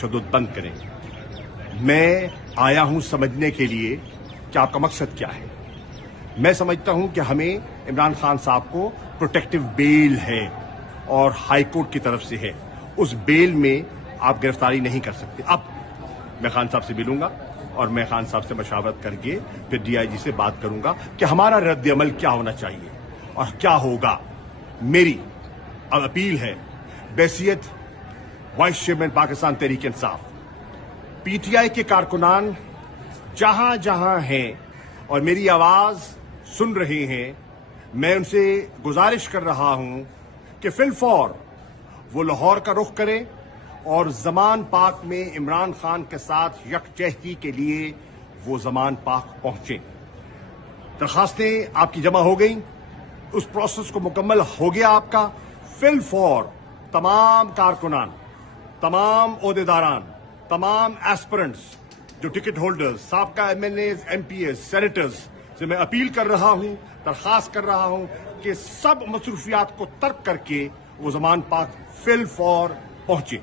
तशद्दुद बंद करें। मैं आया हूं समझने के लिए कि आपका मकसद क्या है। मैं समझता हूं कि हमें इमरान खान साहब को प्रोटेक्टिव बेल है और हाई कोर्ट की तरफ से है, उस बेल में आप गिरफ्तारी नहीं कर सकते। अब मैं खान साहब से मिलूंगा और मैं खान साहब से मशावरत करके फिर डीआईजी से बात करूंगा कि हमारा रद्द अमल क्या होना चाहिए और क्या होगा। मेरी अब अपील है बैसियत vice chairman Pakistan Tehreek Insaf, PTI के कारकुनान जहां जहां हैं और मेरी आवाज सुन रहे हैं, मैं उनसे गुजारिश कर रहा हूं कि फिलफौर वो लाहौर का रुख करें और जमान पाक में इमरान खान के साथ यकजहती के लिए वो जमान पाक पहुंचे। दरखास्तें आपकी जमा हो गई, उस प्रोसेस को मुकम्मल हो गया आपका। फिलफौर तमाम कारकुनान, तमाम ओहदेदारान, तमाम एस्पिरेंट्स, जो टिकट होल्डर्स, साबका एमएनएज, एमपीएस, सेनेटर्स से मैं अपील कर रहा हूं, दरखास्त कर रहा हूं कि सब मसरूफियात को तर्क करके वो जमान पाक फिलफौर पहुंचे।